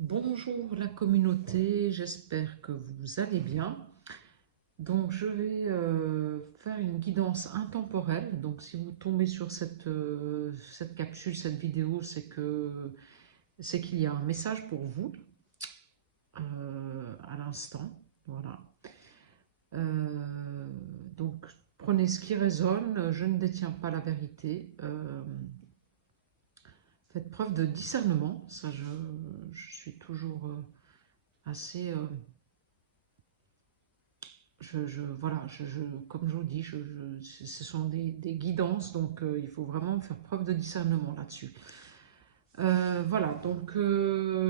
Bonjour la communauté, j'espère que vous allez bien. Donc je vais faire une guidance intemporelle. Donc si vous tombez sur cette capsule, cette vidéo, c'est qu'il y a un message pour vous à l'instant. Voilà. Euh, donc prenez ce qui résonne. Je ne détiens pas la vérité. Faites preuve de discernement. Ça, je suis toujours assez voilà, comme je vous dis, ce sont des guidances, donc il faut vraiment faire preuve de discernement là-dessus. Voilà, donc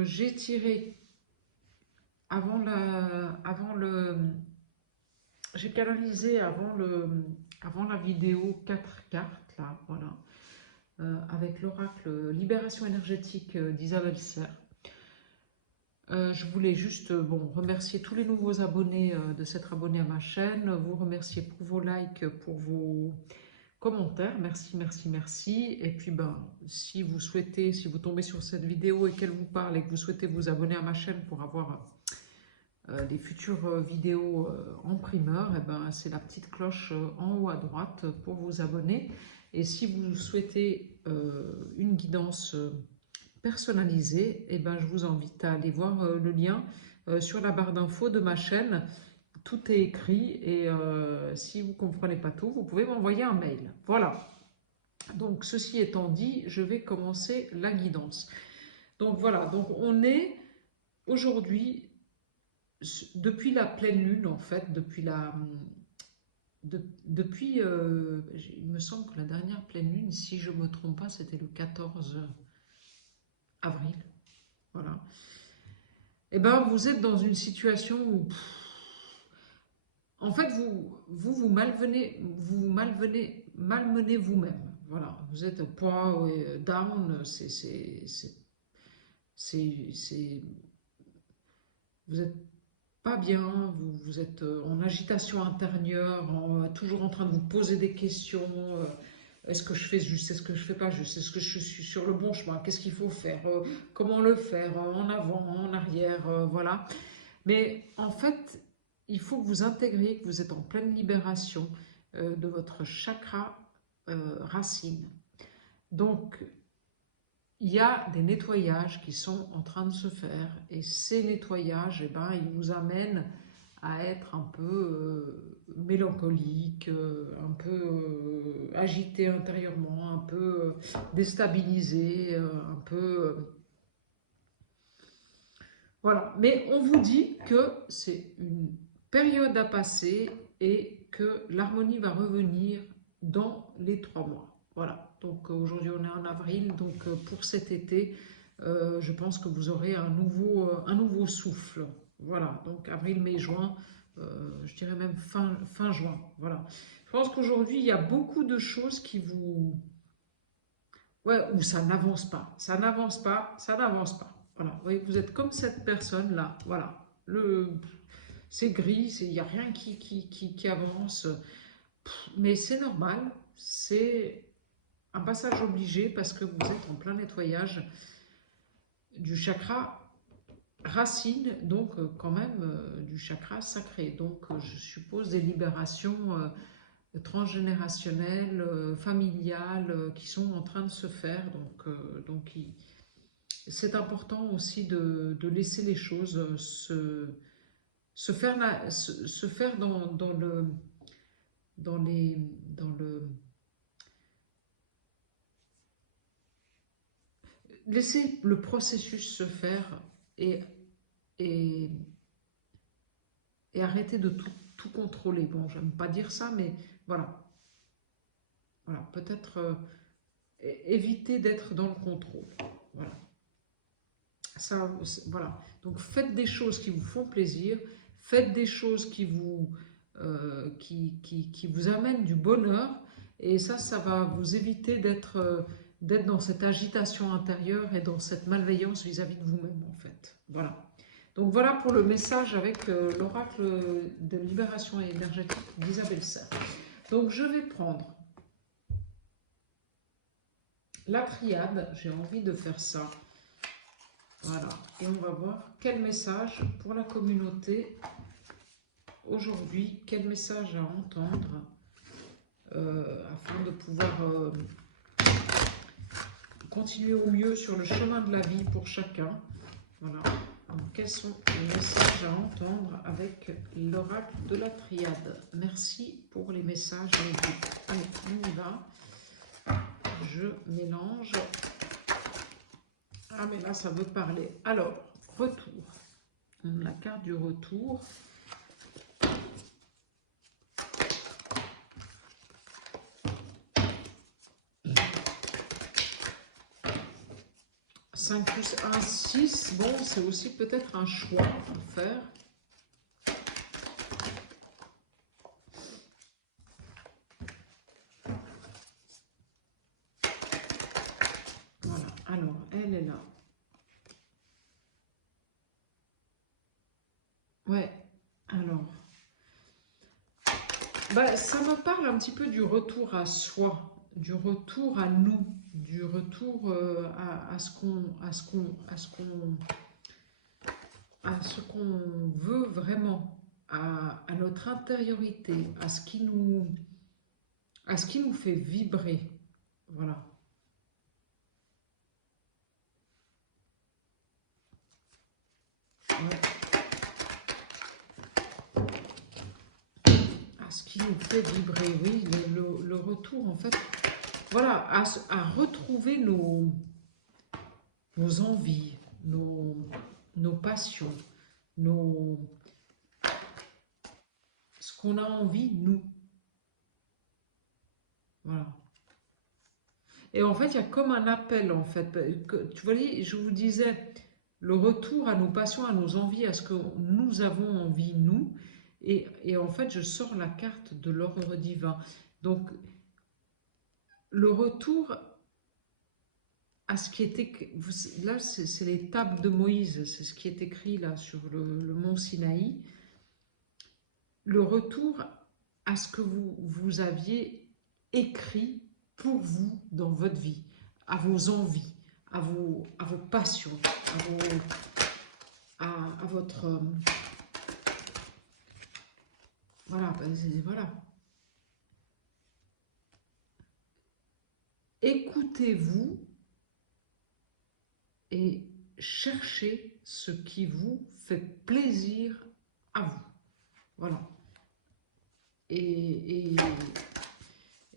j'ai tiré avant le, j'ai canalisé avant la vidéo 4 cartes là, voilà, avec l'oracle Libération énergétique d'Isabelle Serre. Je voulais juste remercier tous les nouveaux abonnés de s'être abonnés à ma chaîne, vous remercier pour vos likes, pour vos commentaires, merci, merci, merci. Et puis si vous souhaitez, si vous tombez sur cette vidéo et qu'elle vous parle et que vous souhaitez vous abonner à ma chaîne pour avoir des futures vidéos en primeur, et c'est la petite cloche en haut à droite pour vous abonner. Et si vous souhaitez une guidance personnalisée, je vous invite à aller voir le lien sur la barre d'infos de ma chaîne. Tout est écrit et si vous ne comprenez pas tout, vous pouvez m'envoyer un mail. Voilà. Donc, ceci étant dit, je vais commencer la guidance. Donc, voilà. Donc, on est aujourd'hui, depuis la pleine lune, en fait, il me semble que la dernière pleine lune, si je ne me trompe pas, c'était le 14 avril. Voilà. Et vous êtes dans une situation où, en fait, malmenez vous-même. Voilà, vous êtes poids, down, vous êtes pas bien, vous êtes en agitation intérieure, toujours en train de vous poser des questions. Est-ce que je fais juste, est-ce que je fais pas juste, est-ce que je suis sur le bon chemin, qu'est-ce qu'il faut faire, comment le faire, en avant, en arrière, voilà. Mais en fait, il faut que vous intégriez que vous êtes en pleine libération de votre chakra racine. Donc, il y a des nettoyages qui sont en train de se faire et ces nettoyages, ils vous amènent à être un peu mélancolique, un peu agité intérieurement, un peu déstabilisé, un peu... voilà. Mais on vous dit que c'est une période à passer et que l'harmonie va revenir dans les 3 mois. Voilà. Donc aujourd'hui on est en avril, donc pour cet été, je pense que vous aurez un nouveau souffle. Voilà. Donc avril, mai, juin, je dirais même fin juin. Voilà. Je pense qu'aujourd'hui il y a beaucoup de choses qui vous... Ouais, ou ça n'avance pas. Ça n'avance pas, ça n'avance pas. Voilà, vous voyez, vous êtes comme cette personne-là. Voilà, c'est gris, il n'y a rien qui avance. Mais c'est normal, c'est un passage obligé parce que vous êtes en plein nettoyage du chakra racine, donc quand même du chakra sacré. Donc je suppose des libérations transgénérationnelles, familiales, qui sont en train de se faire. Donc c'est important aussi de laisser les choses se faire dans le, dans les, dans le, laisser le processus se faire et, et, et arrêter de tout contrôler. Bon, j'aime pas dire ça, mais voilà. Voilà, peut-être éviter d'être dans le contrôle. Voilà. Ça, voilà. Donc faites des choses qui vous font plaisir, faites des choses qui vous amènent du bonheur, et ça va vous éviter d'être dans cette agitation intérieure et dans cette malveillance vis-à-vis de vous-même, en fait. Voilà. Donc voilà pour le message avec l'oracle de libération énergétique d'Isabelle Serre. Donc je vais prendre la triade, j'ai envie de faire ça. Voilà. Et on va voir quel message pour la communauté aujourd'hui, quel message à entendre afin de pouvoir continuer au mieux sur le chemin de la vie pour chacun. Voilà. Donc, quels sont les messages à entendre avec l'oracle de la triade? Merci pour les messages. Allez, on y va. Je mélange. Ah, mais là, ça veut parler. Alors, retour. La carte du retour. « 5 plus 1, 6. Bon, c'est aussi peut-être un choix à faire. Voilà. Alors, elle est là. Ouais. Alors. Bah, ça me parle un petit peu du retour à soi, du retour à nous, du retour à ce qu'on veut vraiment, à notre intériorité, à ce qui nous fait vibrer. Voilà. Ouais. À ce qui nous fait vibrer, oui, le retour en fait, voilà, à retrouver nos envies, nos passions, ce qu'on a envie, nous. Voilà. Et en fait, il y a comme un appel, en fait. Tu vois, je vous disais, le retour à nos passions, à nos envies, à ce que nous avons envie, nous. Et en fait, je sors la carte de l'ordre divin. Donc, le retour à ce qui était... Là, c'est les tables de Moïse, c'est ce qui est écrit là sur le mont Sinaï. Le retour à ce que vous aviez écrit pour vous dans votre vie, à vos envies, à vos passions, à votre... voilà, voilà. Écoutez-vous et cherchez ce qui vous fait plaisir à vous. Voilà. Et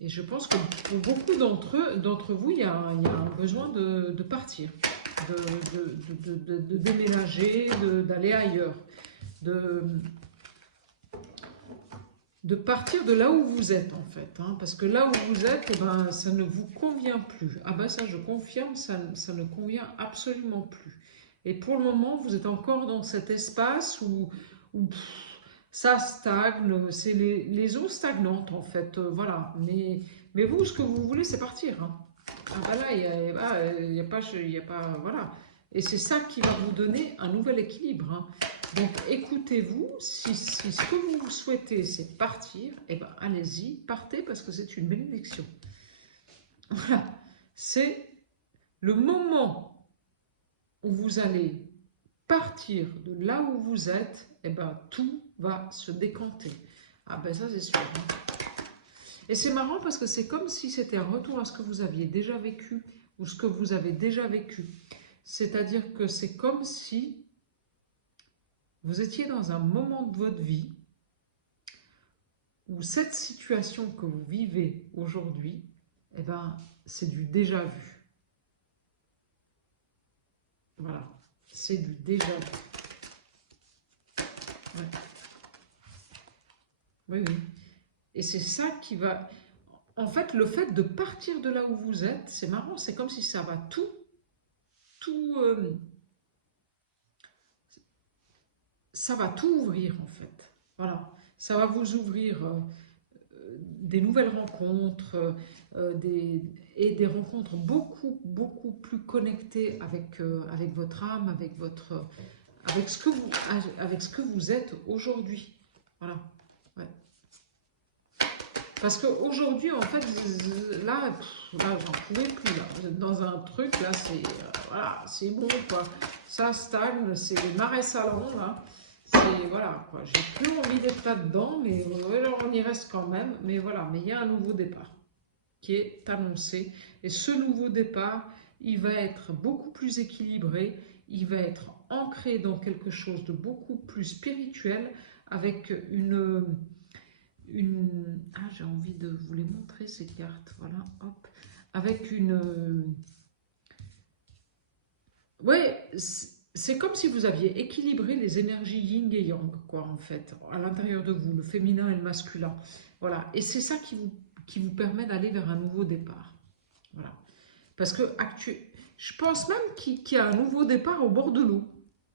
je pense que pour beaucoup d'entre vous, il y a un besoin de partir, de déménager, d'aller ailleurs, de partir de là où vous êtes en fait, hein, parce que là où vous êtes, eh ben, ça ne vous convient plus. Ah ben ça je confirme, ça ne convient absolument plus. Et pour le moment, vous êtes encore dans cet espace où ça stagne, c'est les eaux stagnantes en fait, voilà. Mais vous, ce que vous voulez, c'est partir. Hein. Ah ben là, il n'y a pas, voilà. Et c'est ça qui va vous donner un nouvel équilibre. Hein. Donc écoutez-vous, si ce que vous souhaitez c'est partir, eh ben allez-y, partez parce que c'est une bénédiction. Voilà, c'est le moment où vous allez partir de là où vous êtes, eh ben tout va se décanter. Ah ben ça c'est sûr. Et c'est marrant parce que c'est comme si c'était un retour à ce que vous aviez déjà vécu ou ce que vous avez déjà vécu. C'est-à-dire que c'est comme si vous étiez dans un moment de votre vie où cette situation que vous vivez aujourd'hui, eh ben, c'est du déjà vu. Voilà, c'est du déjà vu. Ouais. Oui, oui. Et c'est ça qui va... En fait, le fait de partir de là où vous êtes, c'est marrant, c'est comme si ça va tout... ça va tout ouvrir, en fait. Voilà. Ça va vous ouvrir des nouvelles rencontres, et des rencontres beaucoup plus connectées avec votre âme, avec ce que vous êtes aujourd'hui. Voilà. Ouais. Parce qu'aujourd'hui, en fait, là j'en pouvais plus. Là. Vous êtes dans un truc, là, c'est voilà, c'est bon, quoi. Ça stagne, c'est le marais salon, là. C'est, voilà, quoi. J'ai plus envie d'être là-dedans, mais alors, on y reste quand même. Mais voilà, mais il y a un nouveau départ qui est annoncé. Et ce nouveau départ, il va être beaucoup plus équilibré, il va être ancré dans quelque chose de beaucoup plus spirituel, avec ah, j'ai envie de vous les montrer ces cartes, voilà, hop, avec ouais, c'est comme si vous aviez équilibré les énergies yin et yang, quoi, en fait, à l'intérieur de vous, le féminin et le masculin, voilà, et c'est ça qui vous permet d'aller vers un nouveau départ, voilà, parce que je pense même qu'il y a un nouveau départ au bord de l'eau,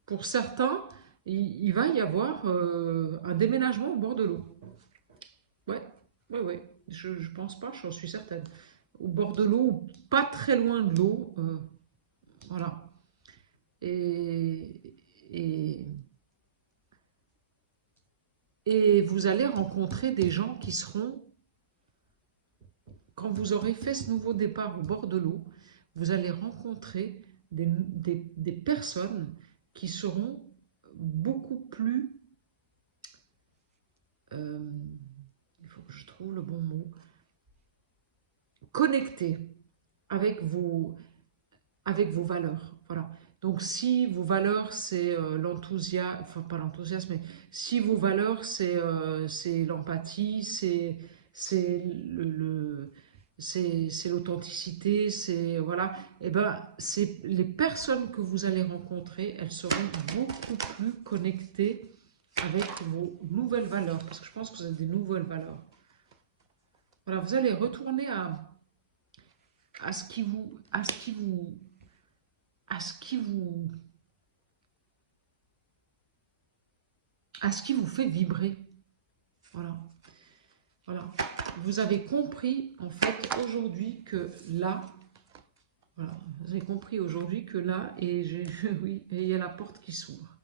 pour certains, il va y avoir un déménagement au bord de l'eau. Ouais, ouais, ouais. Je pense pas, j'en suis certaine. Au bord de l'eau, pas très loin de l'eau. Voilà. Et, et, et vous allez rencontrer des gens qui seront, quand vous aurez fait ce nouveau départ au bord de l'eau, vous allez rencontrer des personnes qui seront beaucoup plus, il faut que je trouve le bon mot, connectées avec vos valeurs. Voilà. Donc si vos valeurs c'est l'enthousiasme, enfin pas l'enthousiasme, mais si vos valeurs c'est l'empathie, c'est c'est l'authenticité, c'est voilà, et ben c'est les personnes que vous allez rencontrer, elles seront beaucoup plus connectées avec vos nouvelles valeurs, parce que je pense que vous avez des nouvelles valeurs. Voilà, vous allez retourner à ce qui vous à ce qui vous fait vibrer. Voilà. Voilà. Vous avez compris en fait aujourd'hui que là, voilà, vous avez compris aujourd'hui que là, et oui, et il y a la porte qui s'ouvre.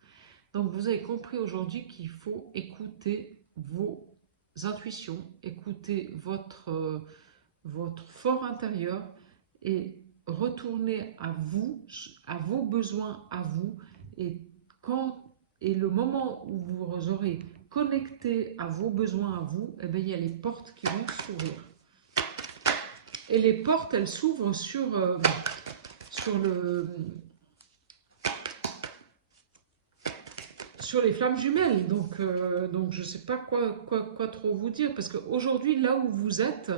Donc vous avez compris aujourd'hui qu'il faut écouter vos intuitions, écouter votre fort intérieur et retourner à vous, à vos besoins à vous, et le moment où vous aurez connecté à vos besoins à vous, eh bien, il y a les portes qui vont s'ouvrir. Et les portes, elles s'ouvrent sur les flammes jumelles. Donc je ne sais pas quoi trop vous dire, parce qu'aujourd'hui, là où vous êtes,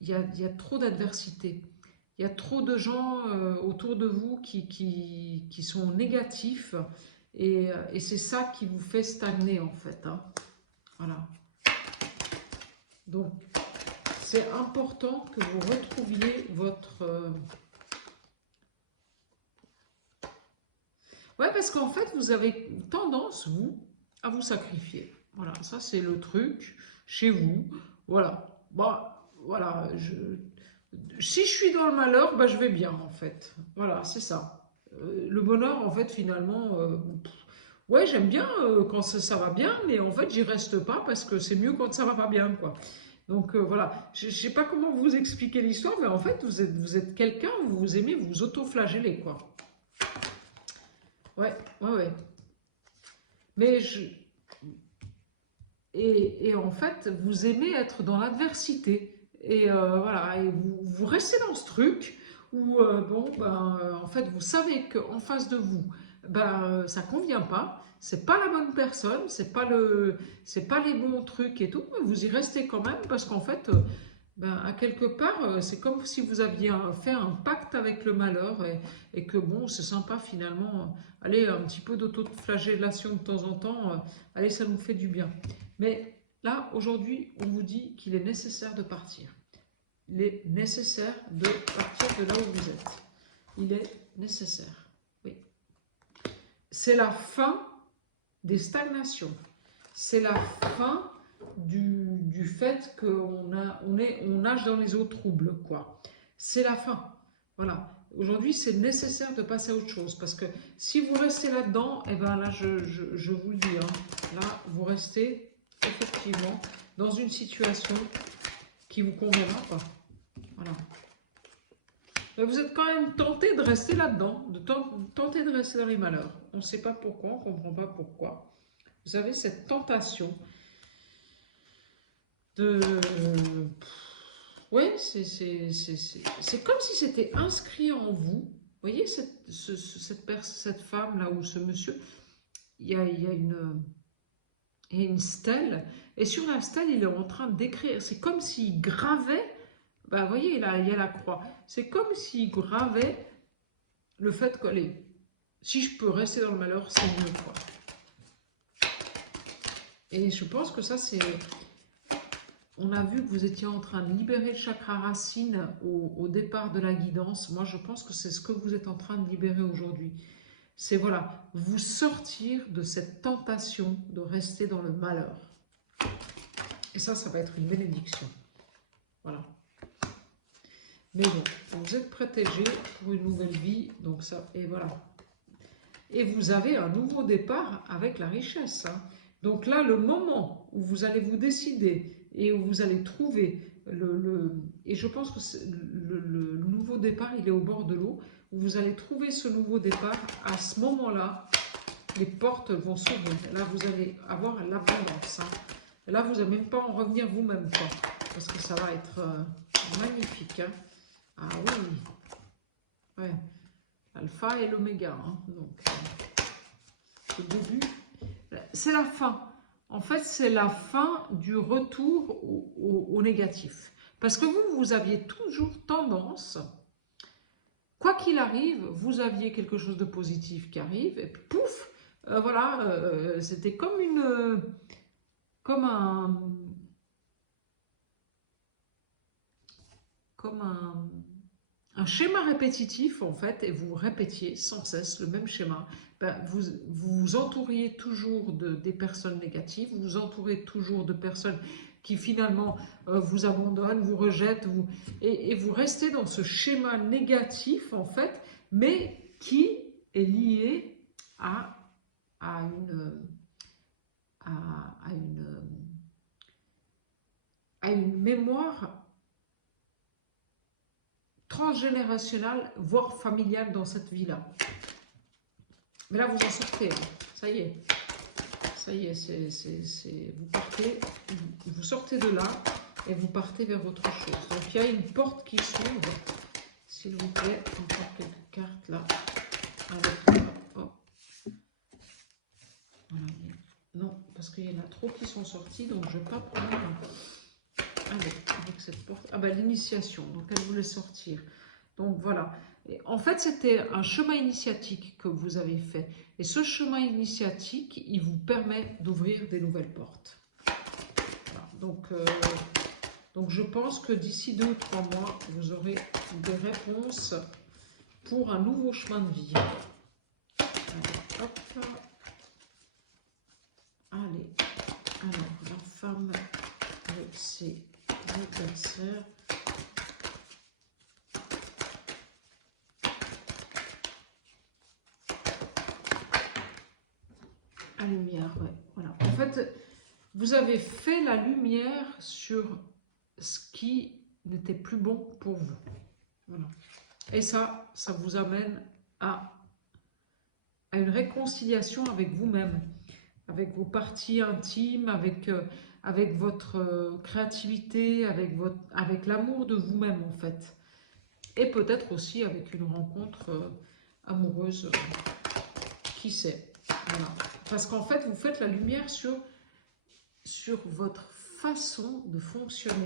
il y a trop d'adversité. Il y a trop de gens autour de vous qui sont négatifs, et c'est ça qui vous fait stagner en fait. Hein. Voilà. Donc, c'est important que vous retrouviez votre... Ouais, parce qu'en fait, vous avez tendance, vous, à vous sacrifier. Voilà, ça c'est le truc chez vous. Voilà. Bah, voilà, si je suis dans le malheur, bah, je vais bien en fait. Voilà, c'est ça. Le bonheur, en fait, finalement, ouais, j'aime bien quand ça va bien, mais en fait, j'y reste pas parce que c'est mieux quand ça va pas bien, quoi. Donc voilà, je sais pas comment vous expliquer l'histoire, mais en fait, vous êtes quelqu'un, vous aimez vous auto-flageller, quoi. Ouais, ouais, ouais. Mais et en fait, vous aimez être dans l'adversité. Et voilà, et vous restez dans ce truc où, bon, ben, en fait, vous savez qu'en face de vous, ben, ça convient pas, c'est pas la bonne personne, c'est pas les bons trucs et tout, mais vous y restez quand même parce qu'en fait, ben, à quelque part, c'est comme si vous aviez fait un pacte avec le malheur, et que bon, c'est sympa finalement, allez, un petit peu d'autoflagellation de temps en temps, allez, ça nous fait du bien. Mais là, aujourd'hui, on vous dit qu'il est nécessaire de partir. Il est nécessaire de partir de là où vous êtes. Il est nécessaire, oui. C'est la fin des stagnations. C'est la fin du fait qu'on nage dans les eaux troubles, quoi. C'est la fin. Voilà. Aujourd'hui, c'est nécessaire de passer à autre chose. Parce que si vous restez là-dedans, et ben là, je vous le dis, hein, là, vous restez effectivement dans une situation qui vous conviendra pas. Voilà. Mais vous êtes quand même tenté de rester là-dedans, tenter de rester dans les malheurs. On ne sait pas pourquoi, on ne comprend pas pourquoi. Vous avez cette tentation de... Oui, c'est comme si c'était inscrit en vous. Vous voyez cette femme-là ou ce monsieur, il y a une stèle, et sur la stèle, il est en train d'écrire. C'est comme s'il gravait, vous voyez, là, il y a la croix. C'est comme s'il gravait le fait que, allez, si je peux rester dans le malheur, c'est mieux, quoi. Et je pense que ça, c'est... On a vu que vous étiez en train de libérer le chakra racine au départ de la guidance. Moi, je pense que c'est ce que vous êtes en train de libérer aujourd'hui. C'est, voilà, vous sortir de cette tentation de rester dans le malheur. Et ça va être une bénédiction. Voilà. Mais bon, vous êtes protégé pour une nouvelle vie. Donc ça, et voilà. Et vous avez un nouveau départ avec la richesse. Hein. Donc là, le moment où vous allez vous décider et où vous allez trouver et je pense que le nouveau départ, il est au bord de l'eau, où vous allez trouver ce nouveau départ, à ce moment-là, les portes vont s'ouvrir. Là, vous allez avoir l'abondance. Hein. Et là, vous n'allez même pas en revenir vous-même, quoi, parce que ça va être magnifique. Hein. Ah oui, ouais. Alpha et l'oméga. Hein. Donc, le début, c'est la fin. En fait, c'est la fin du retour au négatif. Parce que vous aviez toujours tendance, quoi qu'il arrive, vous aviez quelque chose de positif qui arrive, et puis pouf, voilà, c'était comme un schéma répétitif, en fait, et vous répétiez sans cesse le même schéma. Vous vous entouriez toujours des personnes négatives, vous vous entourez toujours de personnes qui finalement vous abandonnent, vous rejettent, et vous restez dans ce schéma négatif, en fait, mais qui est lié à une mémoire transgénérationnelle, voire familiale dans cette vie-là. Mais là, vous en sortez, hein. Ça y est. Ça y est, vous sortez de là et vous partez vers autre chose. Donc, il y a une porte qui s'ouvre. S'il vous plaît, encore quelques cartes là. Avec, oh. Voilà. Non, parce qu'il y en a trop qui sont sortis, donc je ne vais pas prendre... Avec cette porte. Ah ben l'initiation, donc elle voulait sortir. Donc voilà. Et en fait, c'était un chemin initiatique que vous avez fait. Et ce chemin initiatique, il vous permet d'ouvrir des nouvelles portes. Voilà. Donc je pense que d'ici 2 ou 3 mois, vous aurez des réponses pour un nouveau chemin de vie. Allez, hop. Allez. Alors, la femme avec ses adversaires. La lumière, ouais. Voilà. En fait, vous avez fait la lumière sur ce qui n'était plus bon pour vous. Voilà. Et ça vous amène à une réconciliation avec vous-même, avec vos parties intimes, avec votre créativité, avec l'amour de vous-même en fait. Et peut-être aussi avec une rencontre amoureuse, qui sait. Voilà. Parce qu'en fait, vous faites la lumière sur votre façon de fonctionner,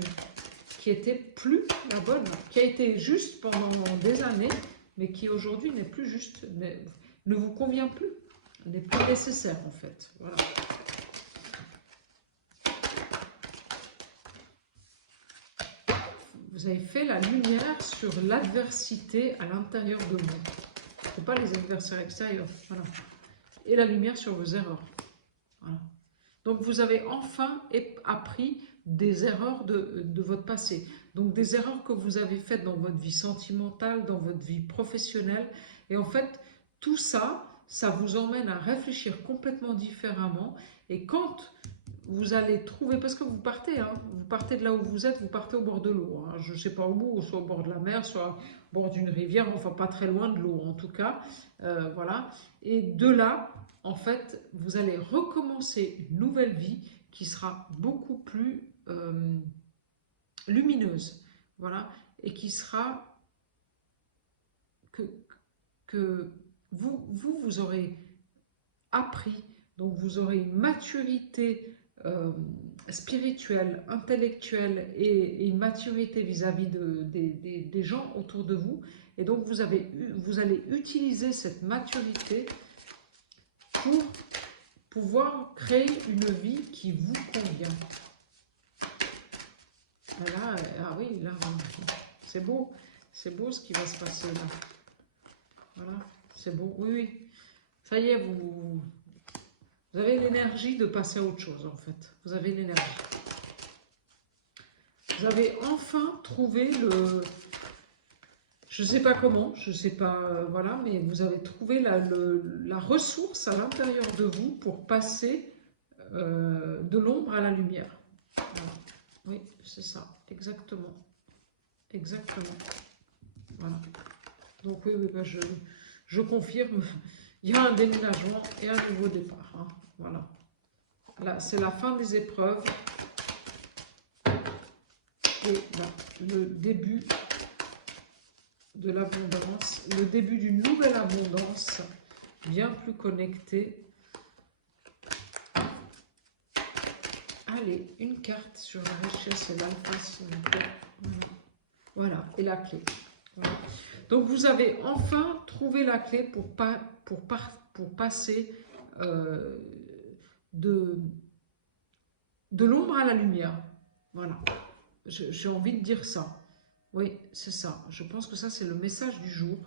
qui était plus la bonne, qui a été juste pendant des années, mais qui aujourd'hui n'est plus juste, ne vous convient plus, n'est plus nécessaire en fait. Voilà. Vous avez fait la lumière sur l'adversité à l'intérieur de vous. Ce n'est pas les adversaires extérieurs. Voilà. Et la lumière sur vos erreurs. Voilà. Donc vous avez enfin appris des erreurs de votre passé. Donc des erreurs que vous avez faites dans votre vie sentimentale, dans votre vie professionnelle. Et en fait, tout ça, ça vous emmène à réfléchir complètement différemment. Et quand vous allez trouver, parce que vous partez, hein, vous partez de là où vous êtes, vous partez au bord de l'eau, hein, je ne sais pas où, soit au bord de la mer, soit au bord d'une rivière, enfin pas très loin de l'eau en tout cas, voilà. Et de là, en fait, vous allez recommencer une nouvelle vie qui sera beaucoup plus lumineuse, voilà, et qui sera que, que vous aurez appris, donc vous aurez une maturité spirituelle, intellectuelle et une maturité vis-à-vis des gens autour de vous. Et donc vous allez utiliser cette maturité pour pouvoir créer une vie qui vous convient. Là, ah oui, là, c'est beau ce qui va se passer là. Voilà, c'est beau, oui, oui. Ça y est, vous avez l'énergie de passer à autre chose, en fait. Vous avez l'énergie. Vous avez enfin trouvé le... Je ne sais pas comment, je ne sais pas, voilà, mais vous avez trouvé la ressource à l'intérieur de vous pour passer de l'ombre à la lumière. Voilà. Oui, c'est ça, exactement. Exactement. Voilà. Donc oui, oui, bah, je confirme, il y a un déménagement et un nouveau départ. Hein. Voilà. Là, c'est la fin des épreuves et là, le début de l'abondance, le début d'une nouvelle abondance bien plus connectée. Allez, une carte sur la richesse et l'alpha, s'il vous plaît. Voilà, et la clé. Voilà. Donc vous avez enfin trouvé la clé pour passer de l'ombre à la lumière. Voilà, j'ai envie de dire ça. Oui, c'est ça. Je pense que ça, c'est le message du jour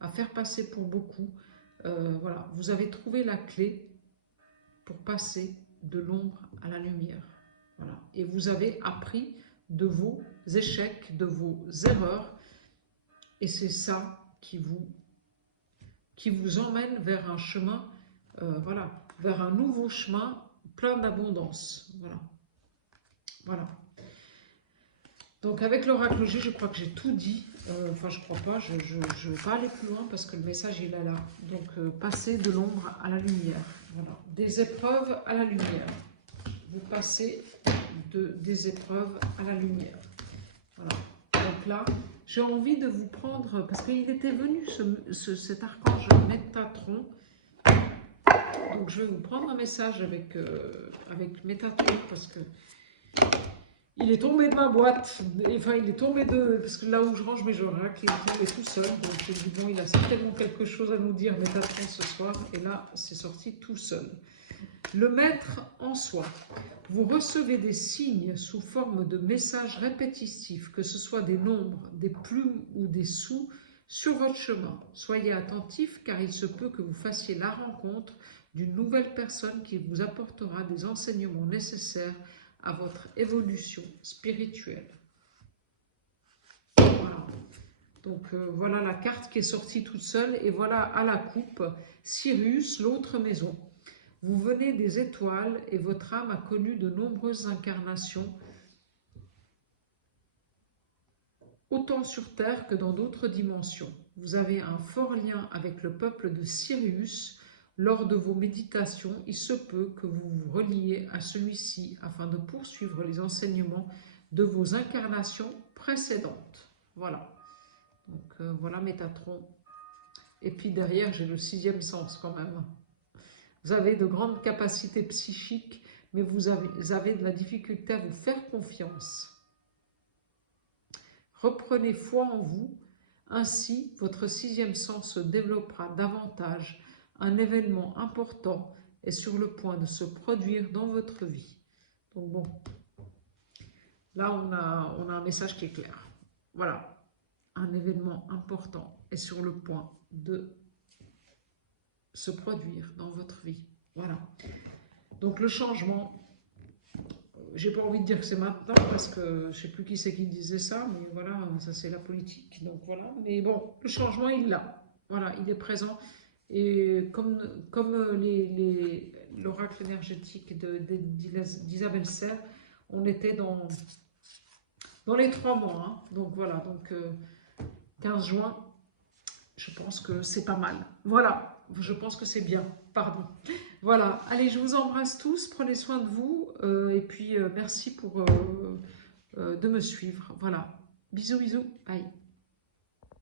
à faire passer pour beaucoup. Voilà, vous avez trouvé la clé pour passer de l'ombre à la lumière. Voilà. Et vous avez appris de vos échecs, de vos erreurs. Et c'est ça qui vous emmène vers un chemin, voilà, vers un nouveau chemin plein d'abondance. Voilà. Voilà. Donc avec l'oracle G, je crois que j'ai tout dit. Enfin, je crois pas, je ne vais pas aller plus loin parce que le message il est là. Donc passer de l'ombre à la lumière. Voilà. Des épreuves à la lumière. Vous passez des épreuves à la lumière. Voilà. Donc là, j'ai envie de vous prendre, parce qu'il était venu cet archange Métatron. Donc je vais vous prendre un message avec Métatron parce que il est tombé de ma boîte, enfin il est tombé parce que là où je range mes oracles, il est tombé tout seul, donc je me dis bon, il a certainement quelque chose à nous dire, Métatron, ce soir, et là c'est sorti tout seul. Le maître en soi. Vous recevez des signes sous forme de messages répétitifs, que ce soit des nombres, des plumes ou des sous, sur votre chemin. Soyez attentifs car il se peut que vous fassiez la rencontre d'une nouvelle personne qui vous apportera des enseignements nécessaires à votre évolution spirituelle. Voilà. Donc voilà la carte qui est sortie toute seule et voilà à la coupe Sirius, l'autre maison. Vous venez des étoiles et votre âme a connu de nombreuses incarnations, autant sur Terre que dans d'autres dimensions. Vous avez un fort lien avec le peuple de Sirius. Lors de vos méditations, il se peut que vous vous reliez à celui-ci afin de poursuivre les enseignements de vos incarnations précédentes. Voilà. Donc voilà Métatron. Et puis derrière, j'ai le 6e sens quand même. Vous avez de grandes capacités psychiques, mais vous avez de la difficulté à vous faire confiance. Reprenez foi en vous, ainsi votre 6e sens se développera davantage. Un événement important est sur le point de se produire dans votre vie. Donc bon, là on a un message qui est clair. Voilà, un événement important est sur le point de se produire dans votre vie. Voilà. Donc le changement, j'ai pas envie de dire que c'est maintenant parce que je sais plus qui c'est qui disait ça, mais voilà, ça c'est la politique. Donc voilà. Mais bon, le changement il est là. Voilà, il est présent Et comme l'oracle énergétique d'Isabelle Serre, on était dans les 3 mois. Hein. Donc voilà, donc 15 juin, je pense que c'est pas mal. Voilà, je pense que c'est bien, pardon. Voilà, allez, je vous embrasse tous, prenez soin de vous, et puis merci de me suivre. Voilà, bisous, bisous, bye.